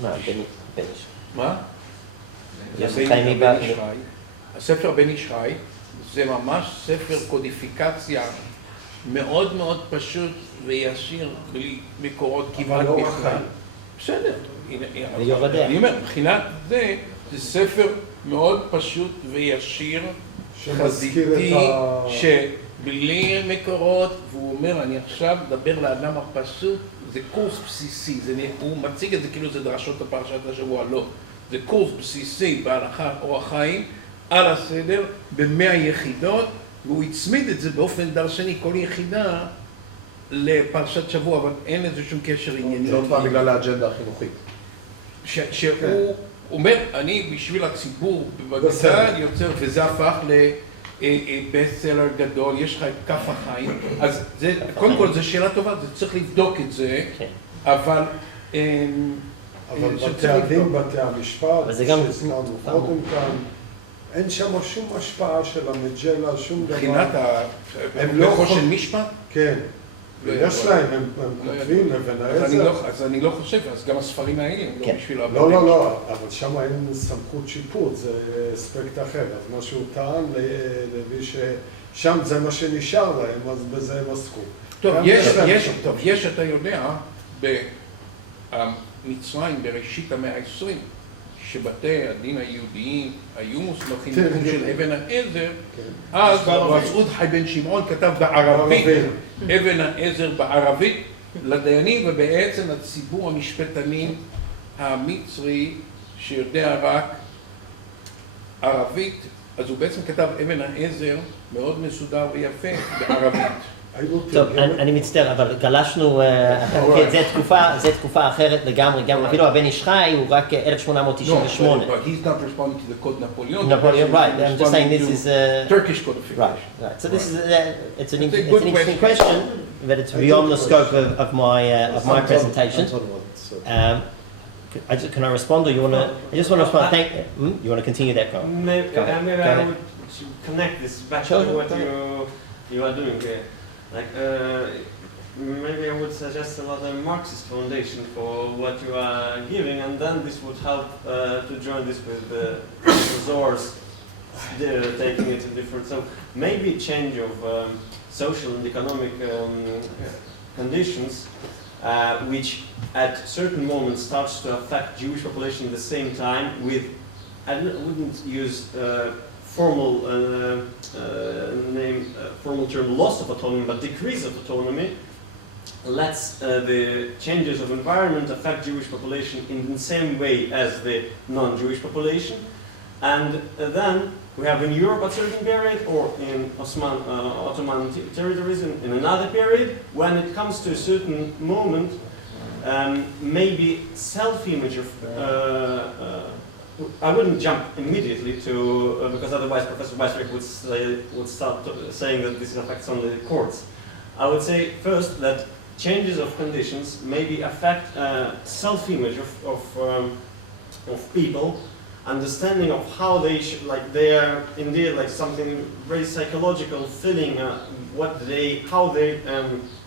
מה, בן איש. מה? יוסף חיים מבן איש חי. הספר בן איש חי, זה ממש ספר קודיפיקציה מאוד מאוד פשוט וישיר, בלי מקורות כמעט בכלל. בסדר. אני אומר, מבחינת זה ספר מאוד פשוט וישיר, חזיתי, שבלי מקורות, והוא אומר, אני עכשיו מדבר לאדם הפשוט, זה קורס בסיסי, הוא מציג את זה כאילו זה דרשות הפרשת השבוע, לא. זה קורס בסיסי בהלכה אורח חיים, על הסדר, ב100 יחידות, והוא הצמיד את זה באופן דרשני, כל יחידה לפרשת שבוע, אבל אין לזה שום קשר ענייני. זה עוד פעם בגלל האג'נדה החינוכית. שהוא אומר, אני בשביל הציבור בבגדד יוצר, וזה הפך לבסטסלר גדול, יש לך את כף החיים, אז קודם כל זו שאלה טובה, זה צריך לבדוק את זה, אבל בתי הדין, בתי המשפט, שהזכרנו קודם כאן, אין שם שום השפעה של המג'לה, שום דבר. מבחינת החושן משפט? כן. יש להם, הם כותבים לבן העזר. אז אני לא חושב, אז גם הספרים האלה הם לא בשביל הבנים. לא, אבל שם אין סמכות שיפוט, זה אספקט אחר. אז מה שהוא טען להביא ששם זה מה שנשאר להם, אז בזה הם עסקו. טוב, יש, אתה יודע, במצרים בראשית המאה ה-20, שבתי הדין היהודיים היו מוסמכים בתחום של אבן העזר, אז מסעוד חי בן שמעון כתב בערבית, אבן העזר בערבית לדיינים, ובעצם הציבור המשפטנים המצרי שיודע רק ערבית, אז הוא בעצם כתב אבן העזר מאוד מסודר ויפה בערבית. טוב, אני מצטער, אבל גלשנו, זה תקופה אחרת לגמרי, גם אפילו הבן איש חי הוא רק 1898. No, but he's not responding to the Code Napoleon. Napoleon, right, I'm just saying this is Turkish codification. Right. So this is it's an interesting question, but it's beyond the scope of my presentation. Can I respond, or you want to? I just want to respond. You want to continue that? Maybe I would connect this back to what you are doing here. Like maybe I would suggest another Marxist foundation for what you are giving, and then this would help to join this with the resource taking it to different. So maybe change of social and economic conditions, which at certain moments starts to affect Jewish population at the same time. With I wouldn't use formal formal term loss of autonomy, but decrease of autonomy, lets the changes of environment affect Jewish population in the same way as the non-Jewish population. And then we have in Europe a certain period, or in Ottoman territories in another period, when it comes to a certain moment, maybe self-image of I wouldn't jump immediately to, because otherwise Professor Weisreich would start saying that this affects only the courts. I would say first that changes of conditions maybe affect self-image of people, understanding of how they should, like they are indeed like something very psychological feeling, how they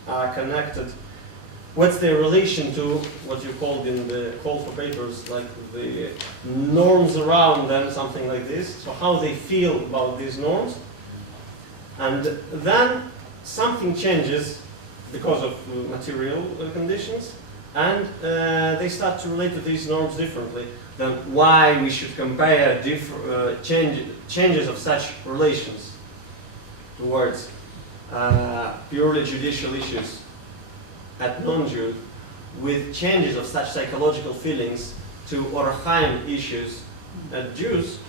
are connected. What's their relation to what you called in the call for papers, like the norms around them, something like this. So how they feel about these norms. And then something changes because of material conditions, and they start to relate to these norms differently. Then why we should compare changes of such relations towards purely judicial issues at non-Jews with changes of such psychological feelings to Orachaim issues at Jews,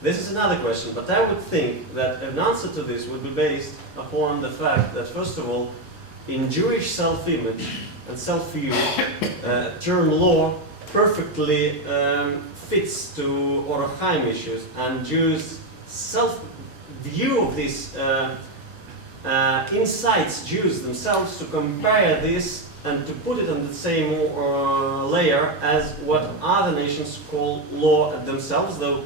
this is another question. But I would think that an answer to this would be based upon the fact that, first of all, in Jewish self-image and self-view, term law perfectly fits to Orachaim issues, and Jews' self-view of this incites Jews themselves to compare this and to put it on the same layer as what other nations call law at themselves, though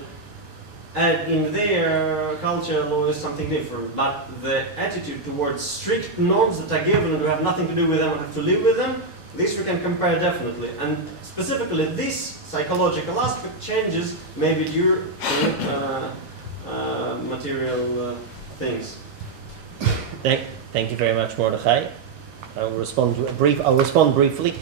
in their culture law is something different. But the attitude towards strict norms that are given and have nothing to do with them and have to live with them, this we can compare definitely. And specifically this psychological aspect changes maybe due to material things. Thank you very much, Mordechai. I'll respond briefly.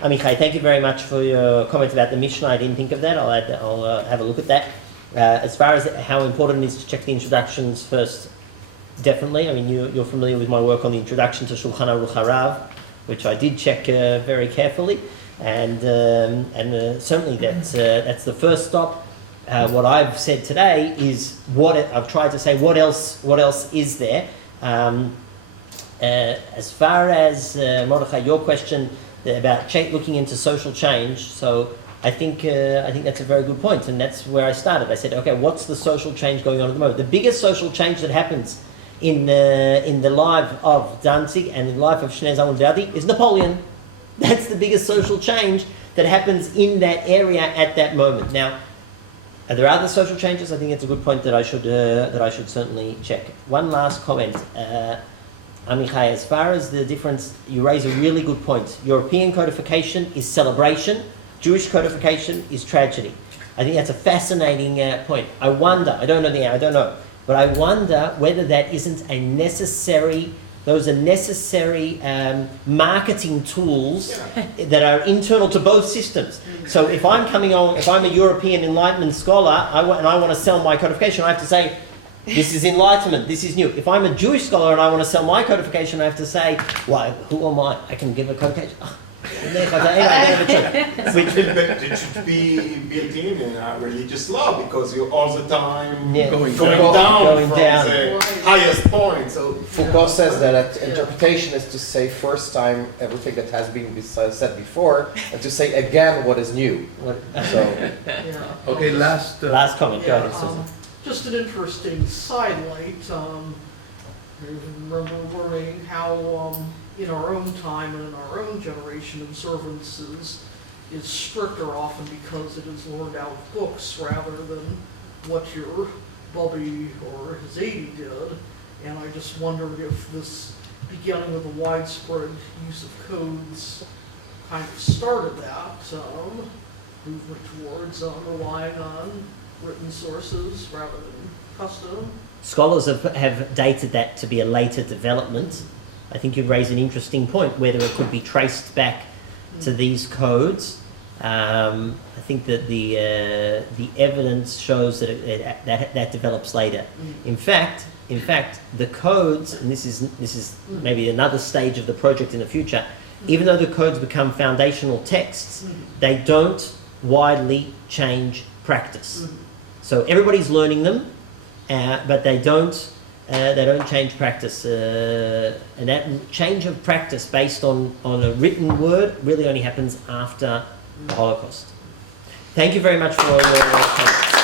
Amichai, thank you very much for your comment about the Mishnah. I didn't think of that. I'll have a look at that. As far as how important it is to check the introductions first, definitely. I mean, you're familiar with my work on the introduction to Shulchan Aruch Harav, which I did check very carefully, and certainly that's the first stop. What I've said today is I've tried to say what else is there. As far as Mordechai, your question about looking into social change, so I think that's a very good point, and that's where I started. I said, okay, what's the social change going on at the moment? The biggest social change that happens in the life of Danzig and in the life of Shnei Zalman V'Adi is Napoleon. That's the biggest social change that happens in that area at that moment. Now, are there other social changes? I think it's a good point that I should certainly check. One last comment. Amichai, as far as the difference, you raise a really good point. European codification is celebration. Jewish codification is tragedy. I think that's a fascinating point. I don't know, but I wonder whether that isn't a necessary Those are necessary marketing tools that are internal to both systems. So if I'm coming on, if I'm a European Enlightenment scholar and I want to sell my codification, I have to say, this is Enlightenment, this is new. If I'm a Jewish scholar and I want to sell my codification, I have to say, well, who am I? I can give a codification. Which it should be built in our religious law because you're all the time Going down Going from down. the highest point. So Foucault says that interpretation is to say first time everything that has been said before, and to say again what is new. So Yeah. Okay, last. Last comment, go Yeah, ahead, Susan. just an interesting sidelight. I remember learning how, in our own time and in our own generation, observances is stricter often because it is learned out of books rather than what your Bubby or his 80 did. And I just wondered if this beginning of the widespread use of codes kind of started that movement towards relying on written sources rather than custom. Scholars have dated that to be a later development. I think you raise an interesting point, whether it could be traced back to these codes. I think that the evidence shows that that develops later. In fact, the codes, and this is maybe another stage of the project in the future. Even though the codes become foundational texts, they don't widely change practice. So everybody's learning them, but they don't change practice. And that change of practice based on a written word really only happens after the Holocaust. Thank you very much for your comments.